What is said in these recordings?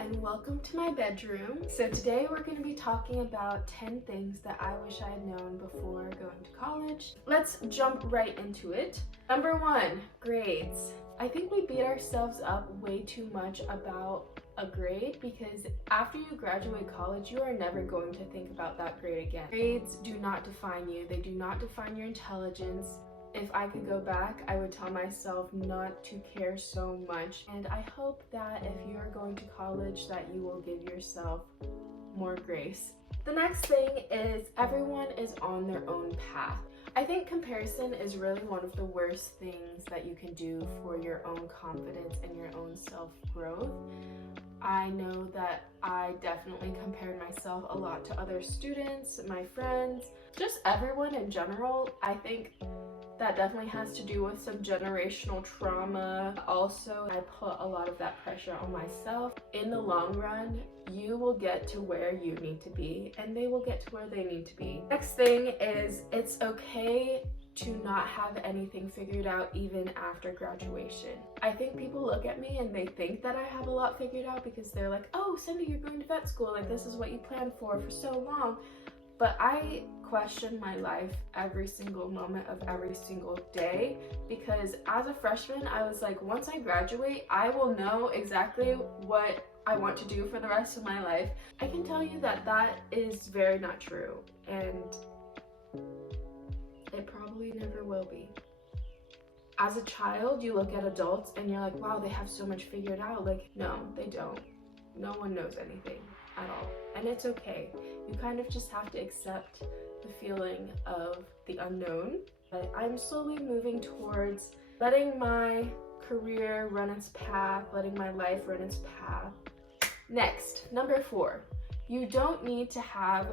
and welcome to my bedroom. So today we're going to be talking about 10 things that I wish I had known before going to college. Let's jump right into it. Number 1, grades. I think we beat ourselves up way too much about a grade because after you graduate college, you are never going to think about that grade again. Grades do not define you. They do not define your intelligence. If I could go back, I would tell myself not to care so much. And I hope that if you are going to college that you will give yourself more grace. The next thing is everyone is on their own path. I think comparison is really one of the worst things that you can do for your own confidence and your own self-growth. I know that I definitely compared myself a lot to other students, my friends, just everyone in general. I think that definitely has to do with some generational trauma. Also, I put a lot of that pressure on myself. In the long run, you will get to where you need to be and they will get to where they need to be. Next thing is it's okay to not have anything figured out even after graduation. I think people look at me and they think that I have a lot figured out because they're like, oh, Cindy, you're going to vet school. Like, this is what you planned for so long. But I question my life every single moment of every single day because as a freshman, I was like, once I graduate, I will know exactly what I want to do for the rest of my life. I can tell you that that is very not true, and it probably never will be. As a child, you look at adults and you're like, wow, they have so much figured out. Like, no, they don't. No one knows anything at all. And it's okay. You kind of just have to accept the feeling of the unknown. But I'm slowly moving towards letting my career run its path, letting my life run its path. Next, number 4, you don't need to have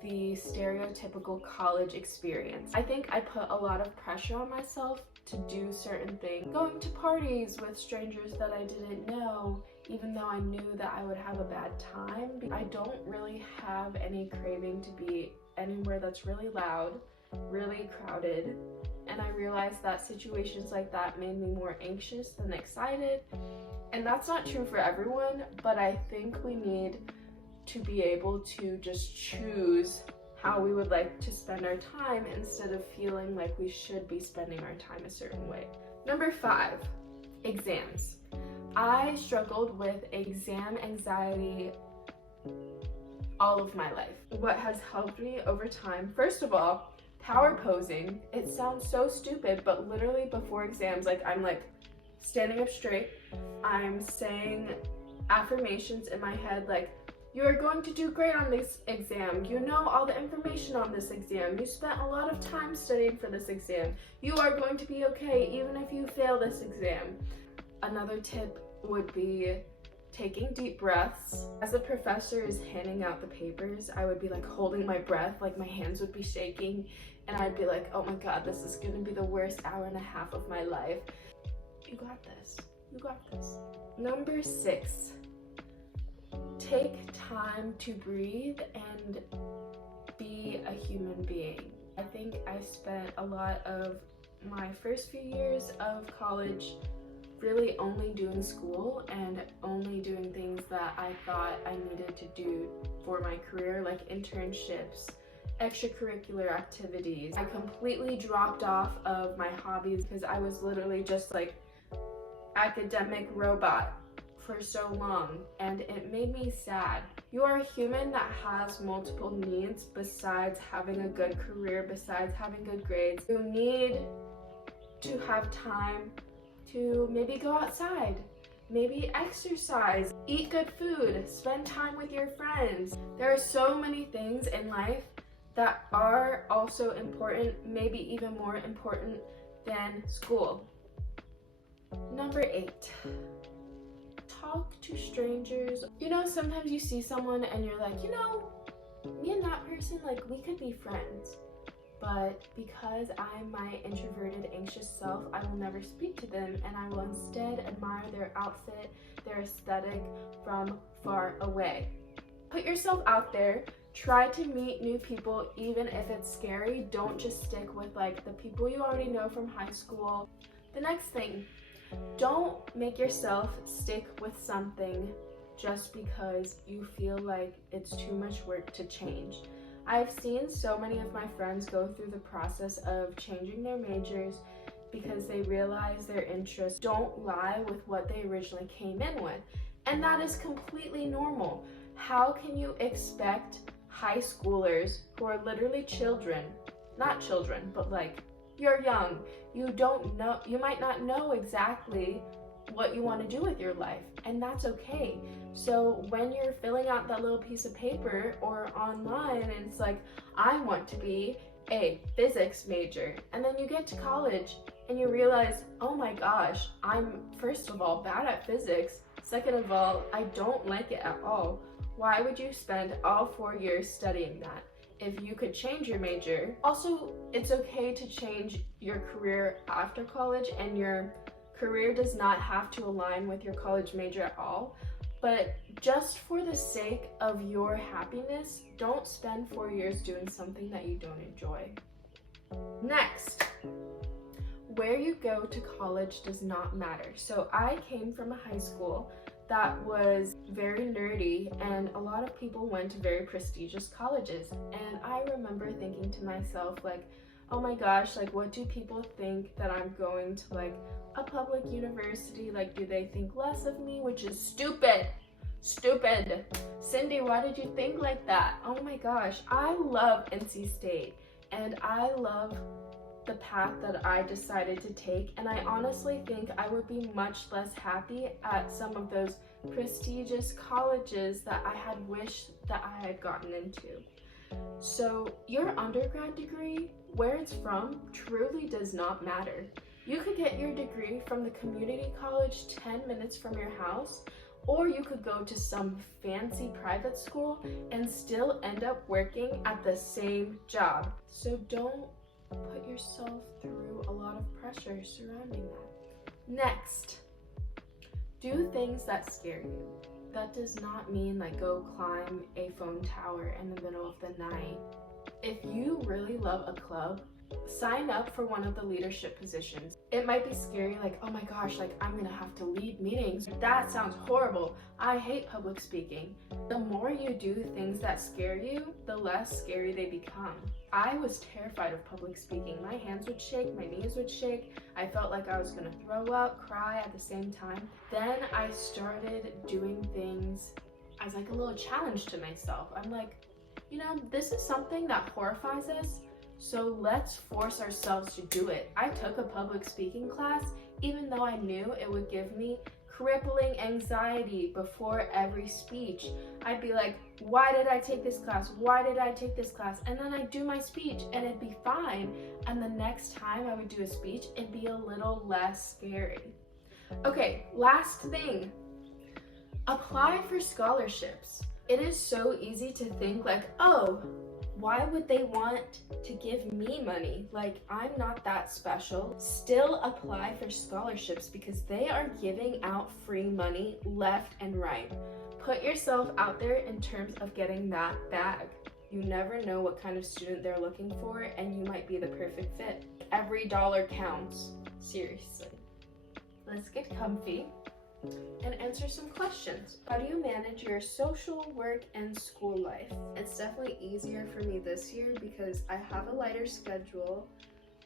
the stereotypical college experience. I think I put a lot of pressure on myself to do certain things. Going to parties with strangers that I didn't know, even though I knew that I would have a bad time. I don't really have any craving to be anywhere that's really loud, really crowded, and I realized that situations like that made me more anxious than excited. And that's not true for everyone, but I think we need to be able to just choose how we would like to spend our time instead of feeling like we should be spending our time a certain way. Number 5, exams. I struggled with exam anxiety all of my life. What has helped me over time, first of all, power posing. It sounds so stupid, but literally before exams, I'm standing up straight. I'm saying affirmations in my head like, you are going to do great on this exam. You know all the information on this exam. You spent a lot of time studying for this exam. You are going to be okay even if you fail this exam. Another tip would be taking deep breaths. As the professor is handing out the papers, I would be holding my breath, my hands would be shaking, and I'd be like, oh my god, this is gonna be the worst hour and a half of my life. You got this. You got this. Number 6. Take time to breathe and be a human being. I think I spent a lot of my first few years of college really only doing school and only doing things that I thought I needed to do for my career, like internships, extracurricular activities. I completely dropped off of my hobbies because I was literally just academic robot for so long, and it made me sad. You are a human that has multiple needs besides having a good career, besides having good grades. You need to have time to maybe go outside, maybe exercise, eat good food, spend time with your friends. There are so many things in life that are also important, maybe even more important than school. Number 8. Talk to strangers. Sometimes you see someone and you're like, me and that person, we could be friends. But because I'm my introverted, anxious self, I will never speak to them, and I will instead admire their outfit, their aesthetic from far away. Put yourself out there. Try to meet new people, even if it's scary. Don't just stick with the people you already know from high school. The next thing, don't make yourself stick with something just because you feel like it's too much work to change. I've seen so many of my friends go through the process of changing their majors because they realize their interests don't lie with what they originally came in with. And that is completely normal. How can you expect high schoolers who are literally children, not children, but like, you're young, you don't know, you might not know exactly what you want to do with your life, and that's okay. So when you're filling out that little piece of paper or online and it's like, I want to be a physics major, and then you get to college and you realize, oh my gosh, I'm first of all bad at physics, second of all, I don't like it at all. Why would you spend all 4 years studying that if you could change your major? Also, it's okay to change your career after college, and your career does not have to align with your college major at all. But just for the sake of your happiness, don't spend 4 years doing something that you don't enjoy. Next, where you go to college does not matter. So I came from a high school that was very nerdy, and a lot of people went to very prestigious colleges. And I remember thinking to myself, like, oh my gosh, like, what do people think that I'm going to like a public university? Like, do they think less of me? Which is stupid. Cindy, why did you think like that? Oh my gosh, I love NC State, and I love the path that I decided to take, and I honestly think I would be much less happy at some of those prestigious colleges that I had wished that I had gotten into. So your undergrad degree, where it's from, truly does not matter. You could get your degree from the community college 10 minutes from your house, or you could go to some fancy private school and still end up working at the same job. So don't put yourself through a lot of pressure surrounding that. Next, do things that scare you. That does not mean like go climb a phone tower in the middle of the night. If you really love a club, sign up for one of the leadership positions. It might be scary, like, oh my gosh, like I'm gonna have to lead meetings. That sounds horrible. I hate public speaking. The more you do things that scare you, the less scary they become. I was terrified of public speaking. My hands would shake, my knees would shake. I felt like I was gonna throw up, cry at the same time. Then I started doing things as like a little challenge to myself. I'm like, you know, this is something that horrifies us, so let's force ourselves to do it. I took a public speaking class, even though I knew it would give me crippling anxiety before every speech. I'd be like, why did I take this class? Why did I take this class? And then I'd do my speech and it'd be fine. And the next time I would do a speech, it'd be a little less scary. Okay, last thing, apply for scholarships. It is so easy to think like, oh, why would they want to give me money? Like, I'm not that special. Still apply for scholarships because they are giving out free money left and right. Put yourself out there in terms of getting that bag. You never know what kind of student they're looking for, and you might be the perfect fit. Every dollar counts. Seriously. Let's get comfy and answer some questions. How do you manage your social, work, and school life? It's definitely easier for me this year because I have a lighter schedule.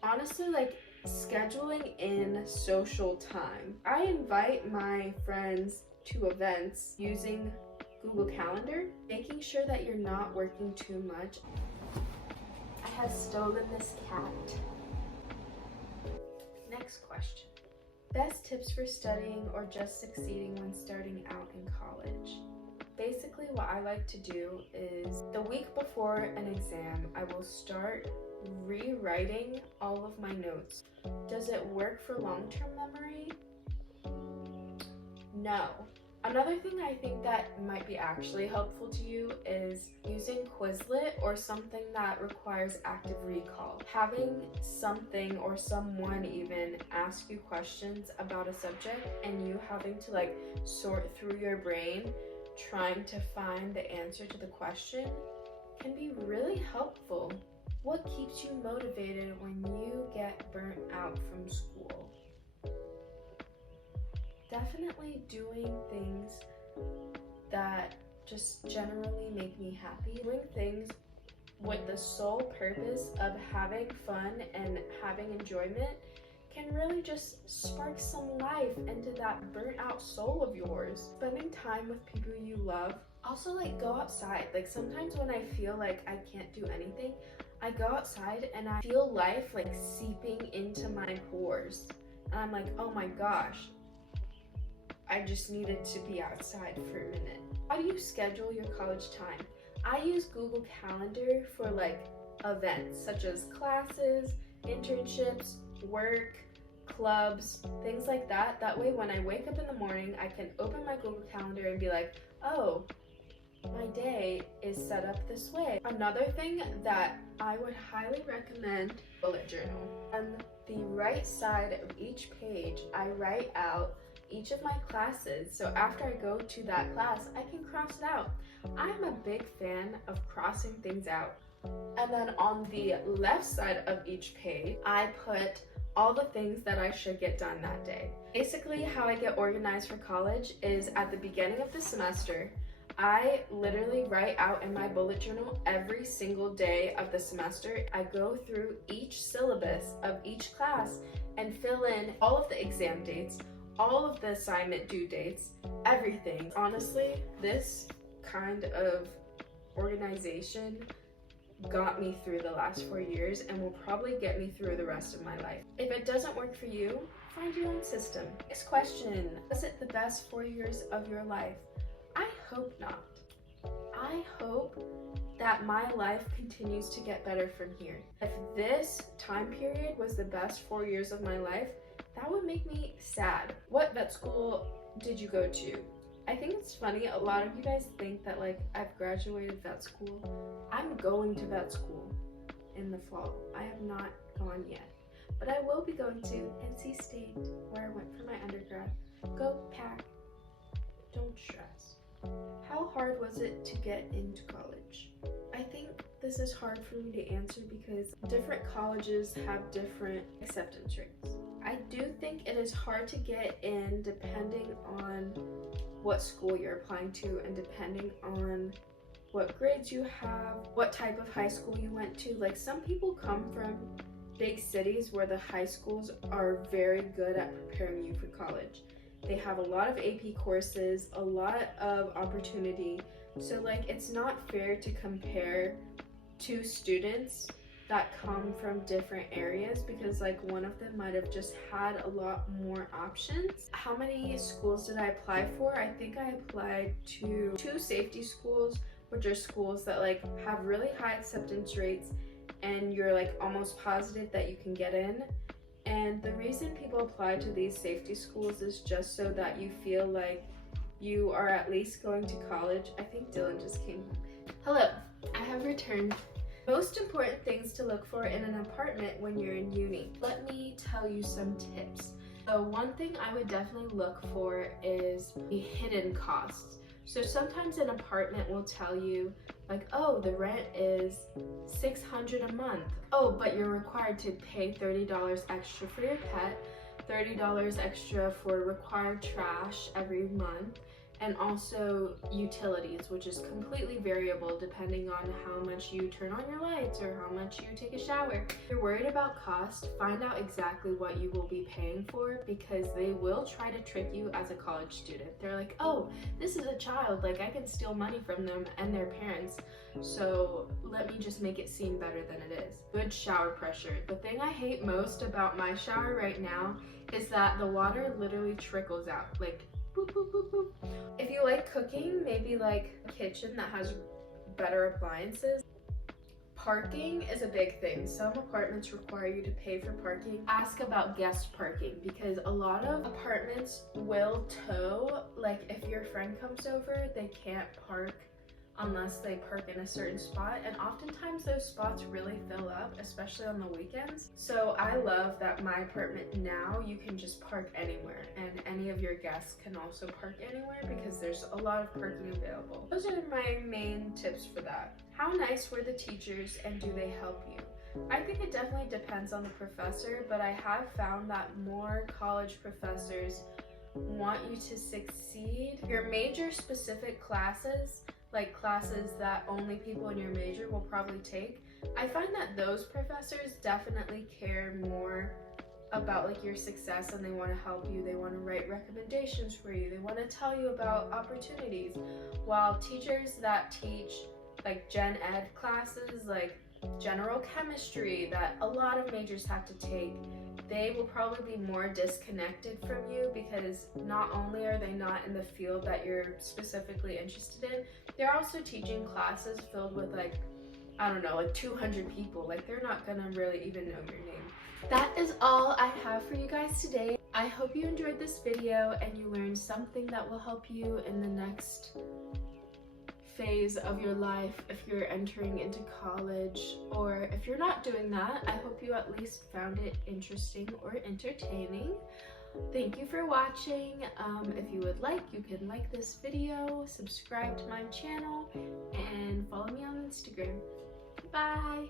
Honestly, like scheduling in social time. I invite my friends to events using Google Calendar, making sure that you're not working too much. I have stolen this cat. Next question. Best tips for studying or just succeeding when starting out in college. Basically, what I like to do is the week before an exam, I will start rewriting all of my notes. Does it work for long-term memory? No. Another thing I think that might be actually helpful to you is using Quizlet or something that requires active recall. Having something or someone even ask you questions about a subject and you having to like sort through your brain trying to find the answer to the question can be really helpful. What keeps you motivated when you get burnt out from school? Definitely doing things just generally make me happy. Doing things with the sole purpose of having fun and having enjoyment can really just spark some life into that burnt out soul of yours. Spending time with people you love. Also, like, go outside. Like, sometimes when I feel like I can't do anything, I go outside and I feel life like seeping into my pores. And I'm like, oh my gosh, I just needed to be outside for a minute. How do you schedule your college time? I use Google Calendar for like events such as classes, internships, work, clubs, things like that. That way when I wake up in the morning, I can open my Google Calendar and be like, oh, my day is set up this way. Another thing that I would highly recommend, bullet journal. On the right side of each page, I write out each of my classes. So after I go to that class, I can cross it out. I'm a big fan of crossing things out. And then on the left side of each page, I put all the things that I should get done that day. Basically, how I get organized for college is at the beginning of the semester, I literally write out in my bullet journal every single day of the semester. I go through each syllabus of each class and fill in all of the exam dates, all of the assignment due dates, everything. Honestly, this kind of organization got me through the last 4 years and will probably get me through the rest of my life. If it doesn't work for you, find your own system. Next question, was it the best 4 years of your life? I hope not. I hope that my life continues to get better from here. If this time period was the best 4 years of my life, that would make me sad. What vet school did you go to? I think it's funny, a lot of you guys think that like I've graduated vet school. I'm going to vet school in the fall. I have not gone yet, but I will be going to NC State where I went for my undergrad. Go Pack. Don't stress. How hard was it to get into college? I think this is hard for me to answer because different colleges have different acceptance rates. I do think it is hard to get in depending on what school you're applying to and depending on what grades you have, what type of high school you went to. Like, some people come from big cities where the high schools are very good at preparing you for college. They have a lot of AP courses, a lot of opportunity. So like, it's not fair to compare two students that come from different areas because like one of them might have just had a lot more options. How many schools did I apply for? I think I applied to 2 safety schools, which are schools that like have really high acceptance rates and you're like almost positive that you can get in. And the reason people apply to these safety schools is just so that you feel like you are at least going to college. I think Dylan just came home. Hello, I have returned. Most important things to look for in an apartment when you're in uni. Let me tell you some tips. So one thing I would definitely look for is the hidden costs. So sometimes an apartment will tell you like, oh, the rent is $600 a month. Oh, but you're required to pay $30 extra for your pet, $30 extra for required trash every month, and also utilities, which is completely variable depending on how much you turn on your lights or how much you take a shower. If you're worried about cost, find out exactly what you will be paying for because they will try to trick you as a college student. They're like, oh, this is a child, like I can steal money from them and their parents, so let me just make it seem better than it is. Good shower pressure. The thing I hate most about my shower right now is that the water literally trickles out, like boop, boop, boop, boop. If you like cooking, maybe like a kitchen that has better appliances. Parking is a big thing. Some apartments require you to pay for parking. Ask about guest parking because a lot of apartments will tow. Like if your friend comes over, they can't park unless they park in a certain spot, and oftentimes those spots really fill up, especially on the weekends. So I love that my apartment now, you can just park anywhere and any of your guests can also park anywhere because there's a lot of parking available. Those are my main tips for that. How nice were the teachers and do they help you? I think it definitely depends on the professor, but I have found that more college professors want you to succeed. Your major specific classes like classes that only people in your major will probably take, I find that those professors definitely care more about like your success, and they want to help you, they want to write recommendations for you, they want to tell you about opportunities. While teachers that teach like gen ed classes, like general chemistry that a lot of majors have to take, they will probably be more disconnected from you, because not only are they not in the field that you're specifically interested in, they're also teaching classes filled with like, I don't know, like 200 people. Like they're not gonna really even know your name. That is all I have for you guys today. I hope you enjoyed this video and you learned something that will help you in the next phase of your life if you're entering into college, or if you're not doing that, I hope you at least found it interesting or entertaining. Thank you for watching. If you would like, you can like this video, subscribe to my channel, and follow me on Instagram. Bye!